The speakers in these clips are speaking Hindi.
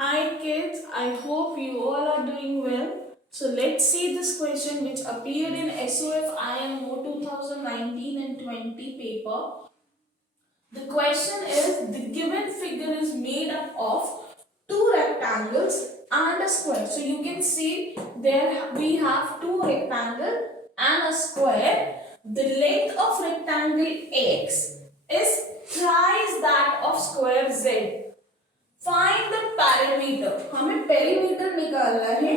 Hi kids, I hope you all are doing well. So let's see this question which appeared in SOF IMO 2019 and 20 paper. The question is the given figure is made up of two rectangles and a square. So you can see there we have two rectangles and a square. The length of rectangle X is thrice that of square Z. Find the parameter, हमें पेरीमीटर निकालना है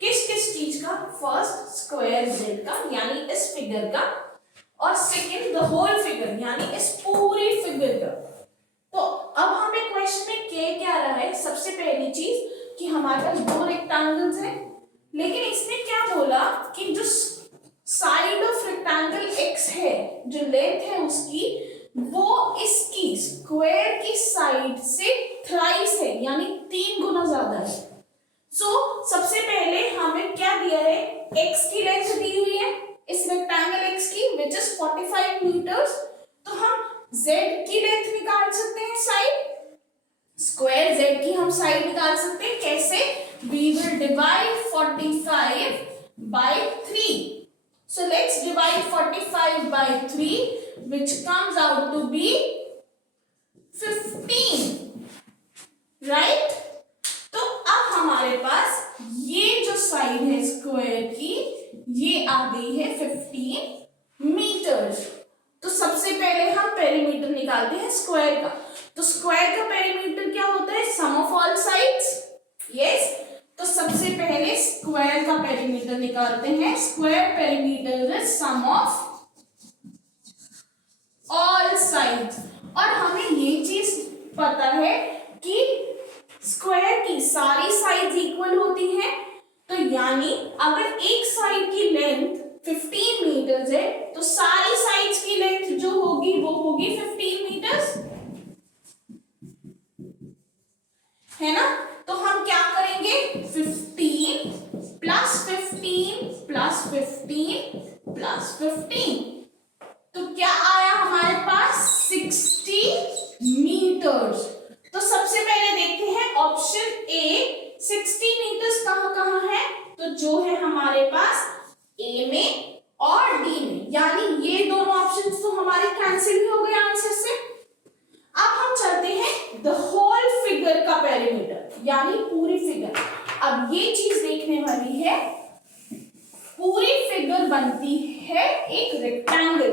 किस किस चीज का। फर्स्ट स्क्वायर जेड का यानी इस फिगर का, और सेकंड द होल फिगर यानी इस पूरी फिगर का। तो अब हमें क्वेश्चन में क्या रहा है, सबसे पहली चीज कि हमारे पास दो रेक्टेंगल्स हैं, लेकिन इसने क्या बोला कि जो साइड ऑफ रेक्टेंगल एक्स है, जो लेंथ है उसकी, वो इसकी स्क्वायर की साइड से थ्राइस है यानी 3 गुना ज्यादा है। सबसे पहले हमें क्या दिया है, x की लेंथ दी हुई है इस रेक्टेंगल x की विच इज 45 मीटर्स। तो हम z की लेंथ निकाल सकते हैं, साइड स्क्वायर z की हम साइड निकाल सकते हैं। कैसे? We will divide 45 by 3। So let's divide 45 by 3 which comes out to be 15, right? तो अब हमारे पास ये जो साइड है स्क्वायर की, ये आ गई है 15 मीटर्स। तो सबसे पहले हम पेरीमीटर निकालते हैं स्क्वायर का। तो स्क्वायर का पेरीमीटर क्या होता है? Sum of all sides. Yes, तो सबसे पहले स्क्वायर का पेरीमीटर निकालते हैं। Square perimeter is sum of all sides. और हमें ये चीज पता है कि स्क्वायर की सारी साइड्स इक्वल होती हैं, तो यानी अगर एक साइड की लेंथ 15 मीटर्स है तो सारी साइड्स की लेंथ जो होगी वो होगी 15 मीटर्स, है ना? तो हम क्या करेंगे, 15 प्लस 15 प्लस 15 प्लस 15, तो क्या आया हमारे पास 60 मीटर्स। तो सबसे पहले देखते हैं ऑप्शन ए, 60 मीटर्स कहां है, तो जो है हमारे पास ए में और डी में, यानी ये दोनों ऑप्शंस तो हमारे कैंसिल ही हो गए आंसर से। अब हम चलते हैं द होल फिगर का पेरीमीटर, यानी पूरी फिगर। अब ये चीज देखने वाली है, पूरी फिगर बनती है एक रेक्टेंगल,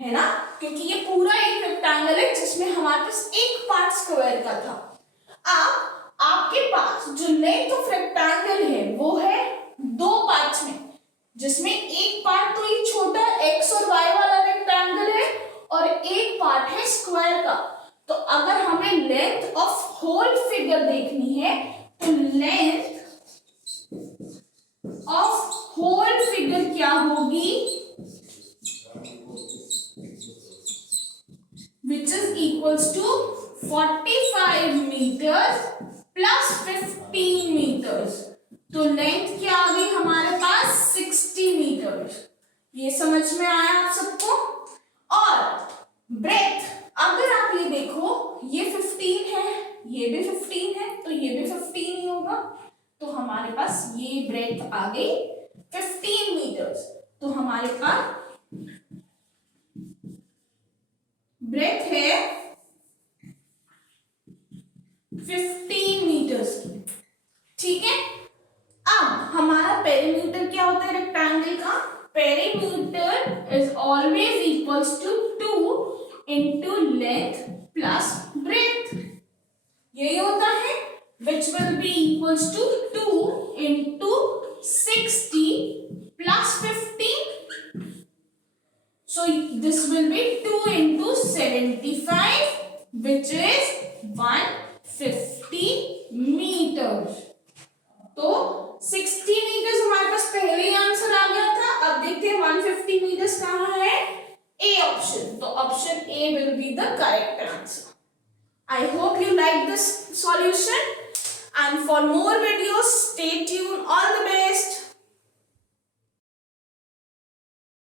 है ना? क्योंकि ये पूरा एक रेक्टेंगल है जिसमें हमारे पास एक पार्ट स्क्वायर का था। अब आपके पास जो लेंथ ऑफ रेक्टेंगल है वो है दो पार्ट्स में, जिसमें एक पार्ट तो ये छोटा x और y वाला रेक्टेंगल है और एक पार्ट है स्क्वायर का। तो अगर हमें लेंथ ऑफ होल फिगर देखनी है तो लेंथ ऑफ होल फिगर क्या होगी, which is equals to 45 meters plus 15 meters। तो लेंथ क्या आ गई हमारे पास 60 मीटर्स। ये समझ में आया आप सबको? और ब्रेथ, अगर आप ये देखो, ये 15 है, ये भी 15 है, तो ये भी 15 ही होगा। तो हमारे पास ये ब्रेथ आ गई 15 मीटर्स। तो हमारे पास ब्रेथ है 15 मीटर्स की, ठीक है? अब हमारा पेरीमीटर क्या होता है रेक्टेंगल का? Perimeter is always equals to 2 into length plus breadth, यही होता है, which will be equals to 2 into 60 plus 15। So this will be 2 into 75 which is 150 meters। तो 60 मीटर्स हमारे पास पहले ही आंसर आ गया था। अब देखते हैं 150 मीटर्स कहाँ है, ए ऑप्शन। तो option A will be the correct answer। I hope you like this solution and for more videos stay tuned। All the best।